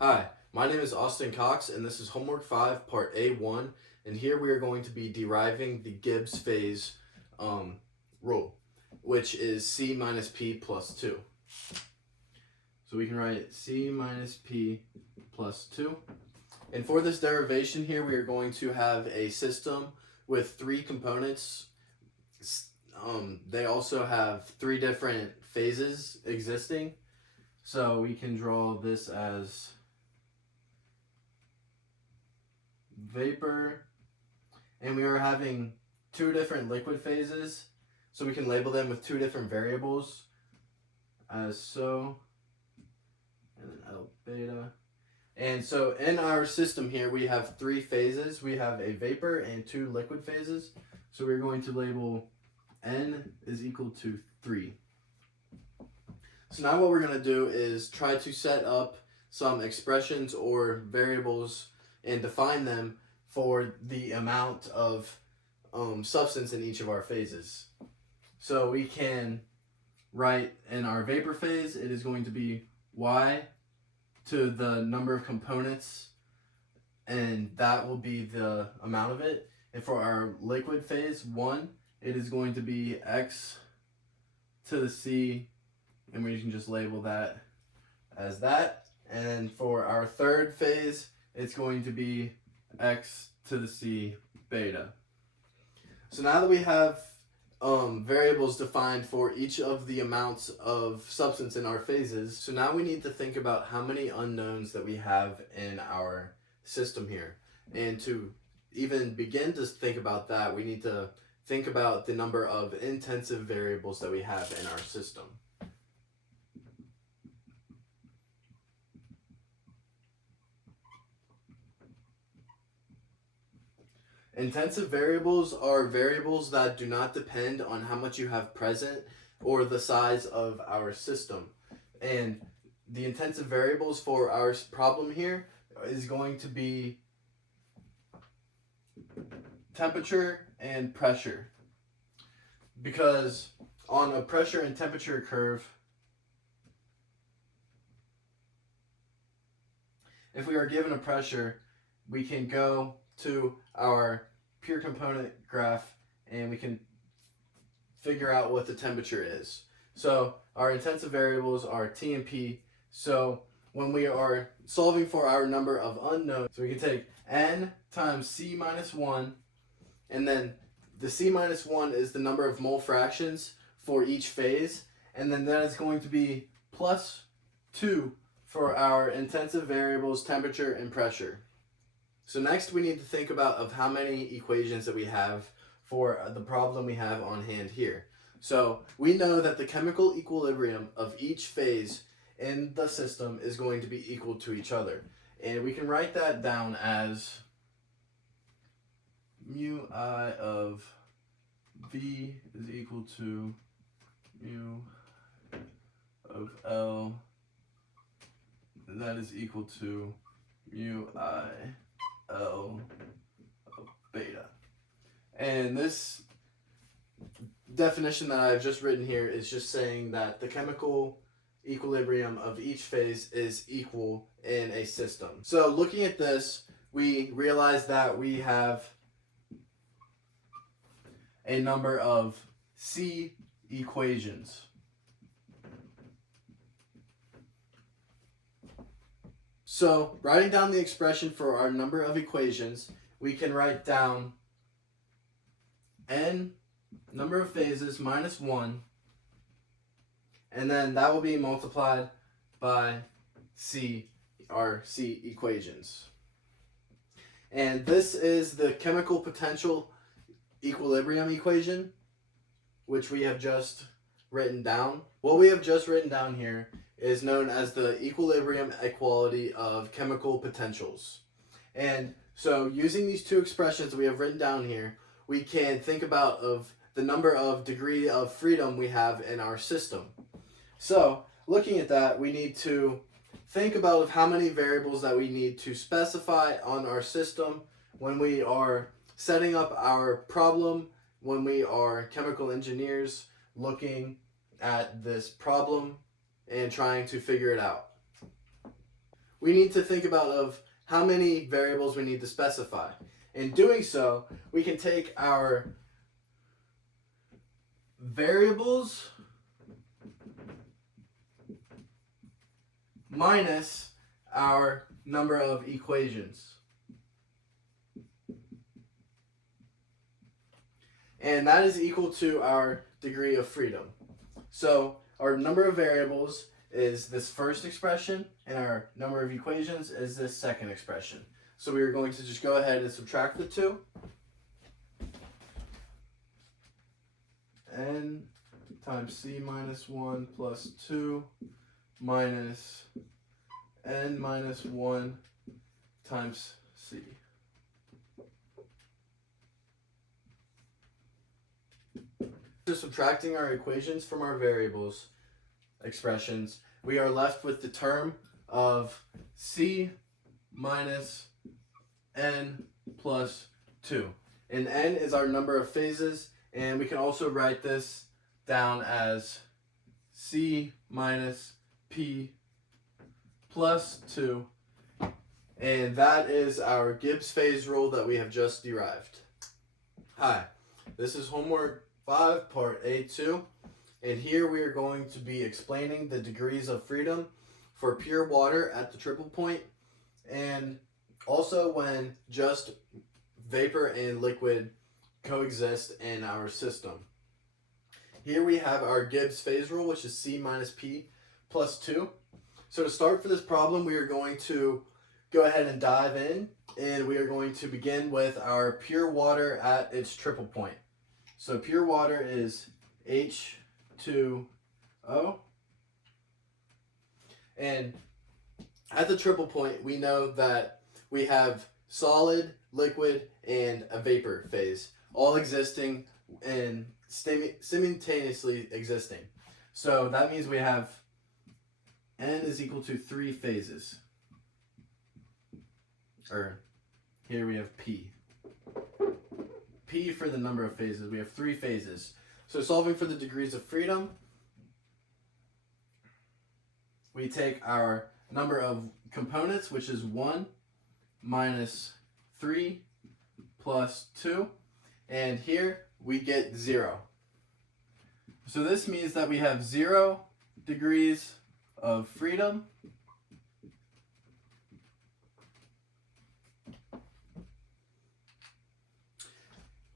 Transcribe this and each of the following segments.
Hi, my name is Austin Cox, and this is Homework 5, Part A1, and here we are going to be deriving the Gibbs phase rule, which is C minus P plus 2. So we can write C minus P plus 2. And for this derivation here, we are going to have a system with three components. They also have three different phases existing. So we can draw this as vapor, and we are having two different liquid phases, so we can label them with two different variables as so, and then L beta. And so in our system here we have three phases. We have a vapor and two liquid phases, so we're going to label N is equal to 3. So now what we're going to do is try to set up some expressions or variables and define them for the amount of substance in each of our phases. So we can write in our vapor phase, it is going to be y to the number of components, and that will be the amount of it. And for our liquid phase 1, it is going to be x to the c, and we can just label that as that. And for our third phase, it's going to be x to the c beta. So now that we have variables defined for each of the amounts of substance in our phases, so now we need to think about how many unknowns that we have in our system here. And to even begin to think about that, we need to think about the number of intensive variables that we have in our system. Intensive variables are variables that do not depend on how much you have present or the size of our system. And the intensive variables for our problem here is going to be temperature and pressure. Because on a pressure and temperature curve, if we are given a pressure, we can go to our pure component graph and we can figure out what the temperature is. So our intensive variables are T and P. So when we are solving for our number of unknowns, so we can take N times C minus 1, and then the C minus 1 is the number of mole fractions for each phase, and then that is going to be plus 2 for our intensive variables temperature and pressure. So next we need to think about of how many equations that we have for the problem we have on hand here. So we know that the chemical equilibrium of each phase in the system is going to be equal to each other. And we can write that down as mu I of V is equal to mu of L, that is equal to mu I L of beta. And this definition that I've just written here is just saying that the chemical equilibrium of each phase is equal in a system. So looking at this, we realize that we have a number of C equations. So writing down the expression for our number of equations, we can write down N, number of phases, minus 1, and then that will be multiplied by C, our C equations. And this is the chemical potential equilibrium equation, which we have just written down. What we have just written down here is known as the equilibrium equality of chemical potentials. And so using these two expressions we have written down here, we can think about of the number of degree of freedom we have in our system. So looking at that, we need to think about of how many variables that we need to specify on our system when we are setting up our problem, when we are chemical engineers looking at this problem and trying to figure it out. we need to think about of how many variables we need to specify. In doing so, we can take our variables minus our number of equations. And that is equal to our degree of freedom. So our number of variables is this first expression, and our number of equations is this second expression. So we are going to just go ahead and subtract the two. N times C minus 1 plus 2 minus N minus 1 times C. So subtracting our equations from our variables expressions, we are left with the term of C minus N plus 2. And N is our number of phases, and we can also write this down as C minus P plus 2. And that is our Gibbs phase rule that we have just derived. Hi, this is homework 5, part A2. And here we are going to be explaining the degrees of freedom for pure water at the triple point, and also when just vapor and liquid coexist in our system. Here we have our Gibbs phase rule, which is C minus P plus 2. So to start for this problem, we are going to go ahead and dive in, and we are going to begin with our pure water at its triple point. So pure water is H2O. And at the triple point, we know that we have solid, liquid, and a vapor phase, all existing and simultaneously existing. So that means we have N is equal to 3 phases. Or here we have P. P for the number of phases. We have 3 phases. So solving for the degrees of freedom, we take our number of components, which is 1 minus 3 plus 2, and here we get 0. So this means that we have 0 degrees of freedom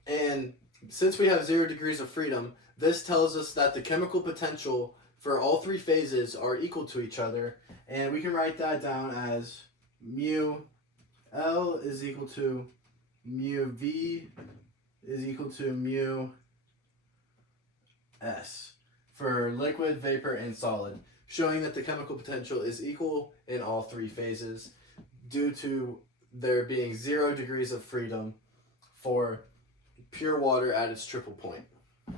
and since we have 0 degrees of freedom, this tells us that the chemical potential for all 3 phases are equal to each other, and we can write that down as mu L is equal to mu V is equal to mu S for liquid, vapor, and solid, showing that the chemical potential is equal in all 3 phases due to there being 0 degrees of freedom for pure water at its triple point.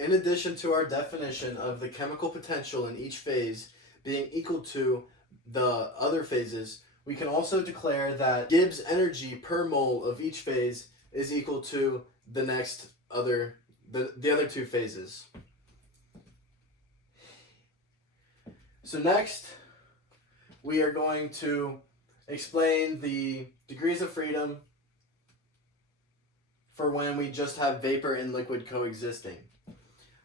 In addition to our definition of the chemical potential in each phase being equal to the other phases, we can also declare that Gibbs energy per mole of each phase is equal to the other 2 phases. So next, we are going to explain the degrees of freedom for when we just have vapor and liquid coexisting.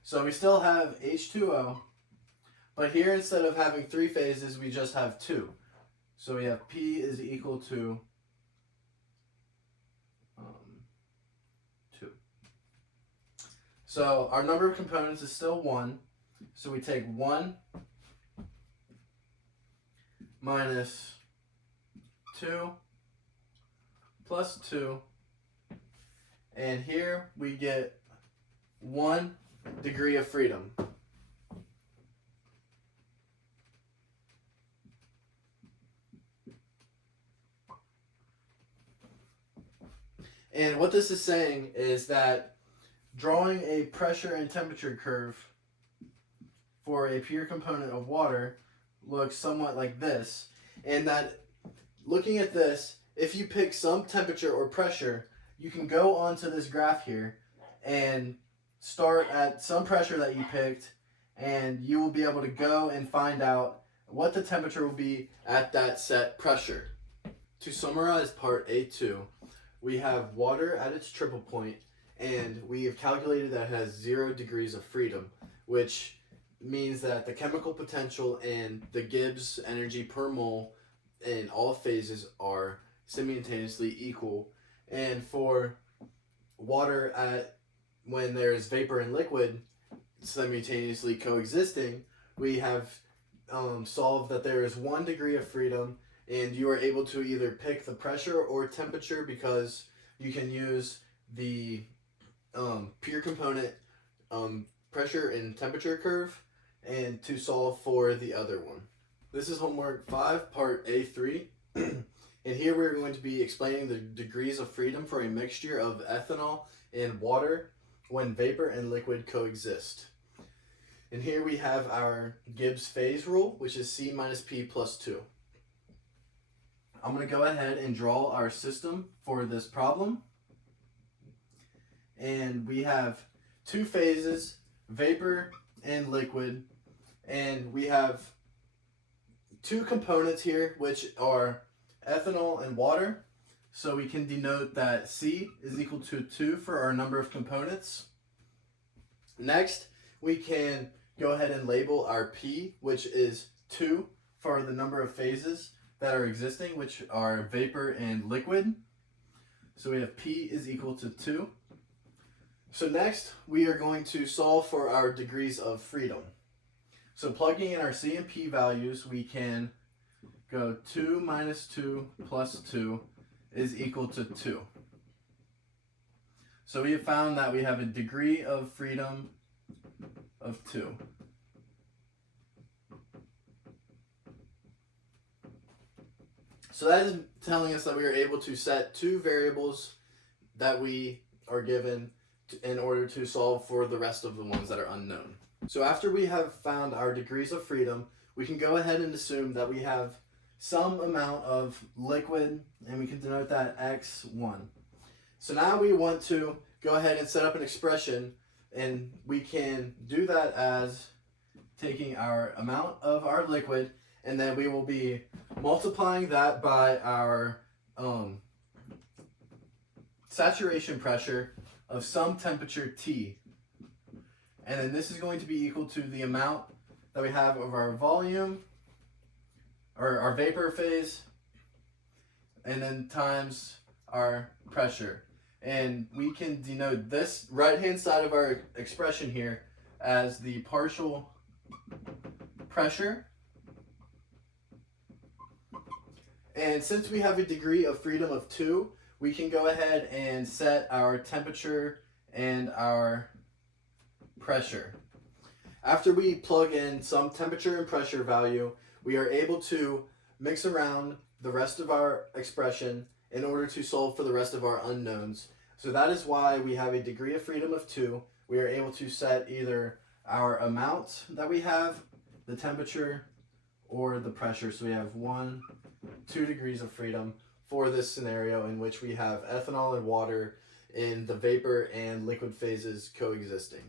So we still have H2O, but here instead of having 3 phases, we just have 2. So we have P is equal to 2. So our number of components is still 1. So we take 1 minus 2 plus 2. And here we get 1 degree of freedom. And what this is saying is that drawing a pressure and temperature curve for a pure component of water looks somewhat like this. And that looking at this, if you pick some temperature or pressure, you can go onto this graph here and start at some pressure that you picked, and you will be able to go and find out what the temperature will be at that set pressure. To summarize part A2, we have water at its triple point, and we have calculated that it has 0 degrees of freedom, which means that the chemical potential and the Gibbs energy per mole in all phases are simultaneously equal. And for water at when there's vapor and liquid simultaneously coexisting, we have solved that there is 1 degree of freedom, and you are able to either pick the pressure or temperature because you can use the pure component pressure and temperature curve, and to solve for the other one. This is homework 5, part A3. And here we're going to be explaining the degrees of freedom for a mixture of ethanol and water when vapor and liquid coexist. And here we have our Gibbs phase rule, which is C minus P plus 2. I'm going to go ahead and draw our system for this problem. And we have 2 phases, vapor and liquid. And we have 2 components here, which are ethanol and water. So we can denote that C is equal to 2 for our number of components. Next, we can go ahead and label our P, which is 2 for the number of phases that are existing, which are vapor and liquid. So we have P is equal to 2. So next, we are going to solve for our degrees of freedom. So plugging in our C and P values, we can go 2 minus 2 plus 2 is equal to 2. So we have found that we have a degree of freedom of 2. So that is telling us that we are able to set 2 variables that we are given in order to solve for the rest of the ones that are unknown. So after we have found our degrees of freedom, we can go ahead and assume that we have some amount of liquid, and we can denote that x1. So now we want to go ahead and set up an expression, and we can do that as taking our amount of our liquid, and then we will be multiplying that by our saturation pressure of some temperature T. And then this is going to be equal to the amount that we have of our volume, or our vapor phase, and then times our pressure. And we can denote this right-hand side of our expression here as the partial pressure. And since we have a degree of freedom of 2, we can go ahead and set our temperature and our pressure. After we plug in some temperature and pressure value, we are able to mix around the rest of our expression in order to solve for the rest of our unknowns. So that is why we have a degree of freedom of 2. We are able to set either our amount that we have, the temperature, or the pressure. So we have 1, 2 degrees of freedom for this scenario in which we have ethanol and water in the vapor and liquid phases coexisting.